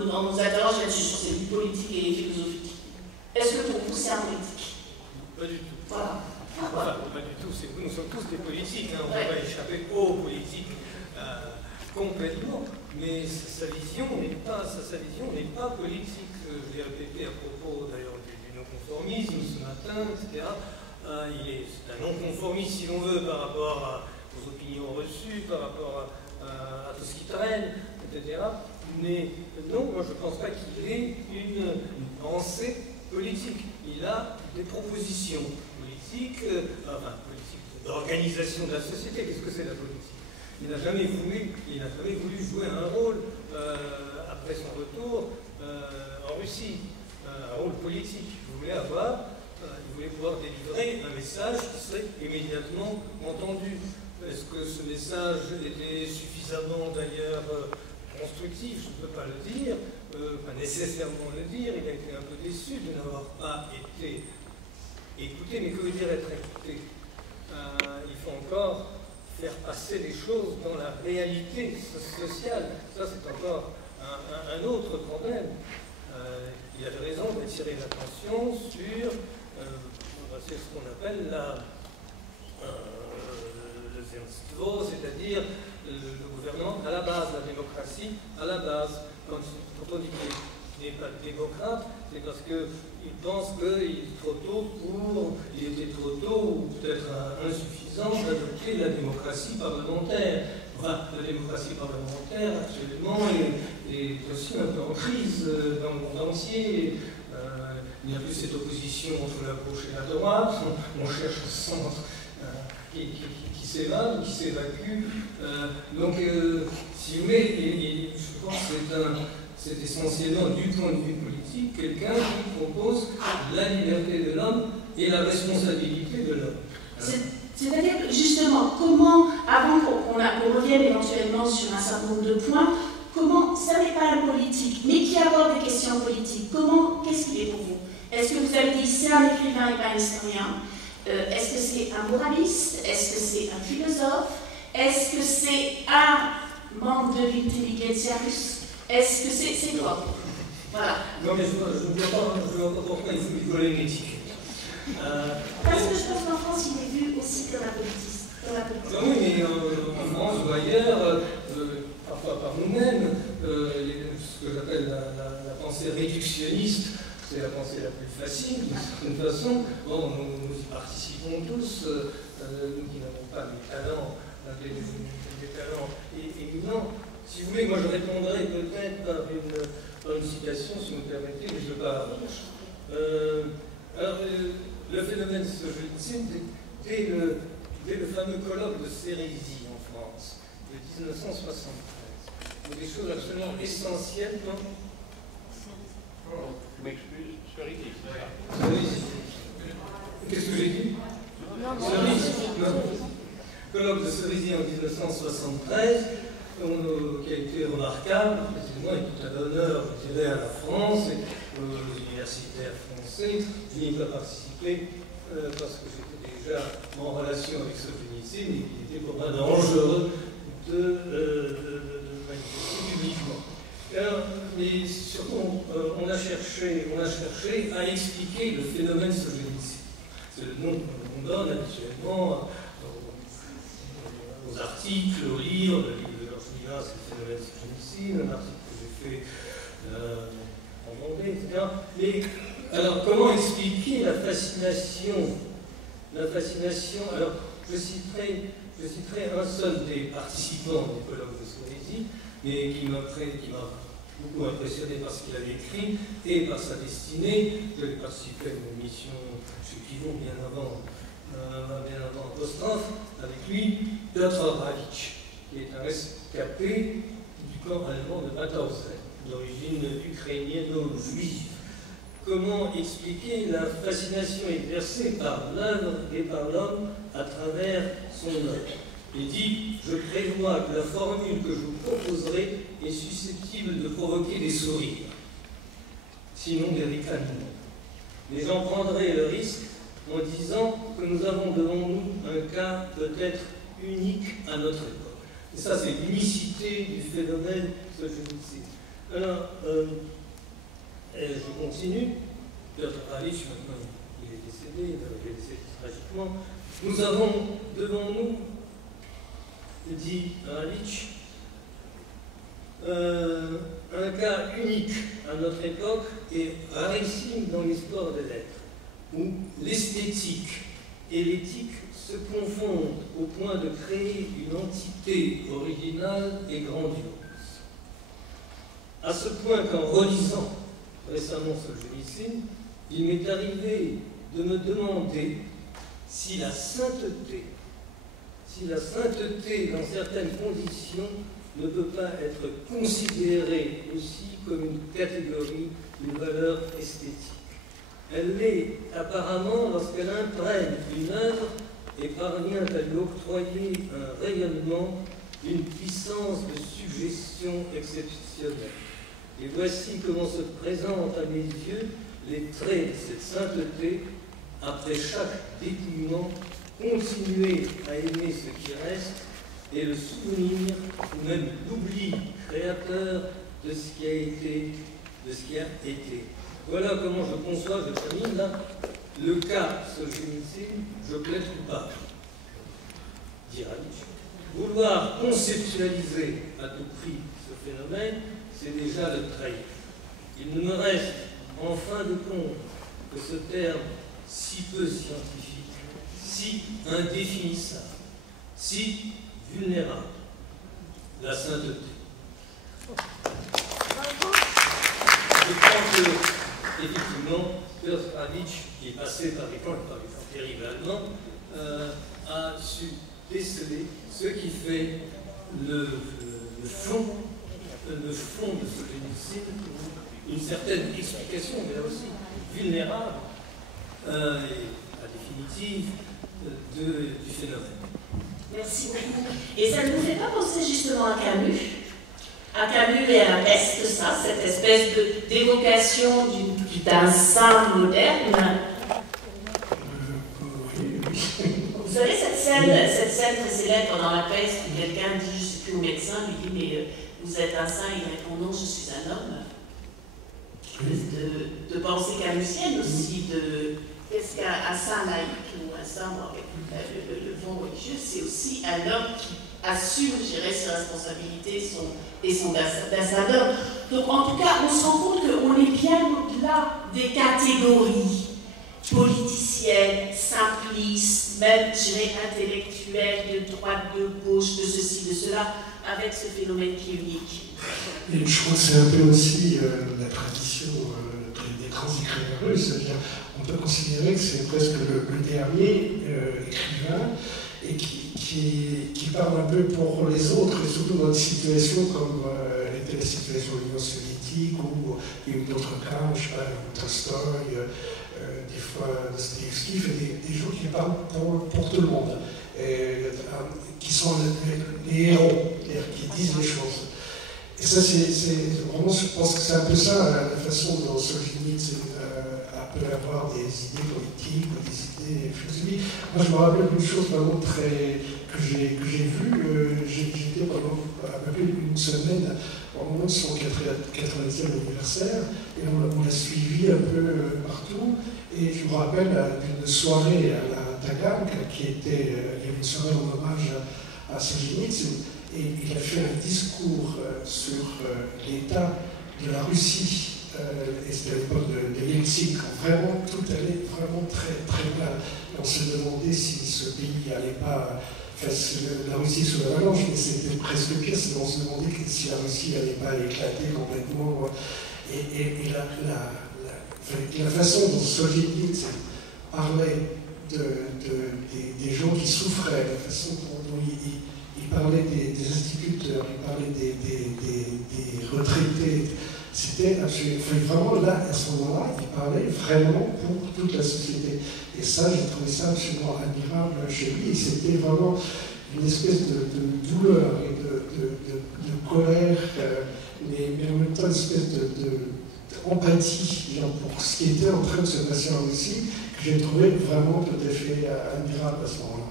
on nous interroge là-dessus sur ces vues politiques et philosophiques. Est-ce que pour vous, c'est un politique? Pas du tout. Voilà. Enfin, pas du tout. Nous sommes tous des politiques. Hein. On ne va pas échapper aux politiques complètement. Mais sa vision n'est pas politique. Je l'ai répété à propos d'ailleurs du non-conformisme ce matin, etc. C'est un non-conformiste, si l'on veut, par rapport aux opinions reçues, par rapport à tout ce qui traîne, etc. Mais non, moi je ne pense pas qu'il ait une pensée politique. Il a des propositions politiques, d'organisation de la société. Qu'est-ce que c'est la politique? Il n'a jamais voulu jouer un rôle, après son retour en Russie, un rôle politique. Il voulait pouvoir délivrer un message qui serait immédiatement entendu. Est-ce que ce message était suffisamment d'ailleurs constructif? Je ne peux pas le dire, pas nécessairement le dire. Il a été un peu déçu de n'avoir pas été écouté. Mais que veut dire être écouté? Il faut encore faire passer les choses dans la réalité sociale. Ça, c'est encore un autre problème. Il avait raison d'attirer l'attention sur c'est ce qu'on appelle le Zemstvo, c'est-à-dire le gouvernement à la base, la démocratie à la base. Quand on dit qu'il n'est pas démocrate, c'est parce qu'il pense qu'il est trop tôt il était trop tôt ou peut-être insuffisant d'adopter la démocratie parlementaire. Enfin, la démocratie parlementaire, actuellement, est aussi un peu en crise dans le monde entier. Il n'y a plus cette opposition entre la gauche et la droite. On cherche un centre qui s'évade, qui s'évacue. Donc, si vous voulez, je pense que c'est essentiellement, du point de vue politique, quelqu'un qui propose la liberté de l'homme et la responsabilité de l'homme. C'est-à-dire, justement, comment, avant qu'on revienne éventuellement sur un certain nombre de points, comment, ça n'est pas la politique, mais qui aborde des questions politiques, qu'est-ce qu'il est pour vous? Est-ce que vous avez dit c'est un écrivain et pas un historien? Est-ce que c'est un moraliste? Est-ce que c'est un philosophe? Est-ce que c'est un membre de l'intelligentsia russe? Est-ce que c'est quoi? Voilà. Non, mais je ne vois pas pourquoi il faut lui coller une étiquette. Parce que je pense qu'en France, il est vu aussi comme un politiste. Oui, mais en France ou ailleurs, parfois par nous-mêmes, ce que j'appelle la pensée réductionniste, c'est la pensée la plus facile, d'une certaine façon. Bon, nous y participons tous, nous qui n'avons pas des talents éminents. Si vous voulez, moi je répondrai peut-être par une citation, si vous me permettez, mais je pars. Alors, le phénomène Solzhenitsyn, dès le fameux colloque de Sérésie en France, de 1973, des choses absolument essentielles, non? Je m'excuse, Cerisy, c'est ça. Cerisy. Qu'est-ce que j'ai dit? Cerisy. Colloque de Cerisy en 1973, qui a été remarquable, précisément, et tout à l'honneur, je dirais, à la France et aux universitaires français. Je n'y ai pas participé parce que j'étais déjà en relation avec Solzhenitsyn et qu'il était pour moi dangereux de manifester publiquement. Alors, mais surtout, on a cherché à expliquer le phénomène Solzhenitsyn. C'est le nom qu'on donne habituellement aux articles, aux livres. Le livre de Georges Lilas, c'est le phénomène Solzhenitsyn, un article que j'ai fait en anglais, etc. Mais alors, comment expliquer la fascination? Alors, je citerai un seul des participants du colloque de Cerisy, mais qui m'a beaucoup impressionné par ce qu'il avait écrit et par sa destinée. J'avais participé à une émission chez Pivot bien avant Apostrophe, avec lui, Piotr Ravitch, qui est un rescapé du camp allemand de Mauthausen, d'origine ukrainienne-juive. Comment expliquer la fascination exercée par l'œuvre et par l'homme à travers son œuvre? Il dit « Je prévois que la formule que je vous proposerai est susceptible de provoquer des sourires, sinon des ricanements. Mais j'en prendrai le risque en disant que nous avons devant nous un cas peut-être unique à notre époque. » Et ça, c'est l'unicité du phénomène Solzhenitsyn. Alors, je continue. Piotr Halicz, maintenant, il est décédé, il est décédé tragiquement. Nous avons devant nous, dit Halicz, un cas unique à notre époque et rarissime dans l'histoire des lettres, où l'esthétique et l'éthique se confondent au point de créer une entité originale et grandiose. À ce point qu'en relisant récemment Solzhenitsyn, il m'est arrivé de me demander si la sainteté dans certaines conditions ne peut pas être considérée aussi comme une catégorie, une valeur esthétique. Elle l'est apparemment lorsqu'elle imprègne une œuvre et parvient à lui octroyer un rayonnement, une puissance de suggestion exceptionnelle. Et voici comment se présentent à mes yeux les traits de cette sainteté après chaque dépouillement, continuer à aimer ce qui reste et le souvenir ou même l'oubli créateur de ce qui a été, de ce qui a été. Voilà comment je conçois, je termine là, le cas Solzhenitsyn, je plaide coupable. Dire Halicz. Vouloir conceptualiser à tout prix ce phénomène, c'est déjà le trahir. Il ne me reste en fin de compte que ce terme si peu scientifique, si indéfinissable, si vulnérable, la sainteté. Je crois que, effectivement, Piotr Halicz, qui est passé par les temps terribles allemands, a su déceler ce qui fait le fond de Solzhenitsyn, une certaine explication, mais là aussi vulnérable et à définitive du phénomène. Merci beaucoup. Et ça ne vous fait pas penser justement à Camus et à la peste, ça, cette espèce d'évocation d'un saint moderne? Vous savez, cette scène très célèbre dans la peste où quelqu'un dit, je ne sais plus au médecin, lui dit, mais vous êtes un saint, il répond non, je suis un homme. De pensée camusienne aussi, qu'est-ce qu'un saint laïque ou un saint avec le fond religieux, c'est aussi un homme qui assume, je dirais, ses responsabilités et son destin d'homme. Donc en tout cas, on se rend compte qu'on est bien au-delà des catégories politiciennes, simplistes, même, je dirais, intellectuelles, de droite, de gauche, de ceci, de cela, avec ce phénomène qui est unique. Et je crois que c'est un peu aussi la tradition des grands écrivains russes, c'est-à-dire on peut considérer que c'est presque le dernier écrivain et qui parle un peu pour les autres, et surtout dans des situations comme était la situation de l'Union soviétique ou d'autres cas, je sais pas, Tolstoï, des fois Dostoïevski, des gens qui parlent pour tout le monde, et, qui sont les héros, qui disent les choses. Et ça, c'est vraiment, je pense que c'est un peu ça, la façon dont Solzhenitsyn peut avoir des idées politiques ou des idées philosophiques. Moi, je me rappelle une chose vraiment que j'ai vue. J'étais pendant à peu près une semaine au moment de son 90e anniversaire, et on l'a suivi un peu partout. Et je me rappelle d'une soirée à la Taganka, il y avait une soirée en hommage à Solzhenitsyn, et il a fait un discours sur l'état de la Russie. Et c'était à l'époque de Yeltsin, quand vraiment tout allait vraiment très très mal. On se demandait si ce pays n'allait pas, la Russie sous l'avalanche, mais c'était presque pire, on se demandait si la Russie n'allait pas éclater complètement. Et la façon dont Solzhenitsyn parlait des gens qui souffraient, la façon dont il parlait des instituteurs, il parlait des retraités, c'était vraiment là, à ce moment-là, il parlait vraiment pour toute la société. Et ça, j'ai trouvé ça absolument admirable chez lui. Et c'était vraiment une espèce de douleur et de colère, mais en même temps une espèce d'empathie pour ce qui était en train de se passer en Russie, que j'ai trouvé vraiment tout à fait admirable à ce moment-là.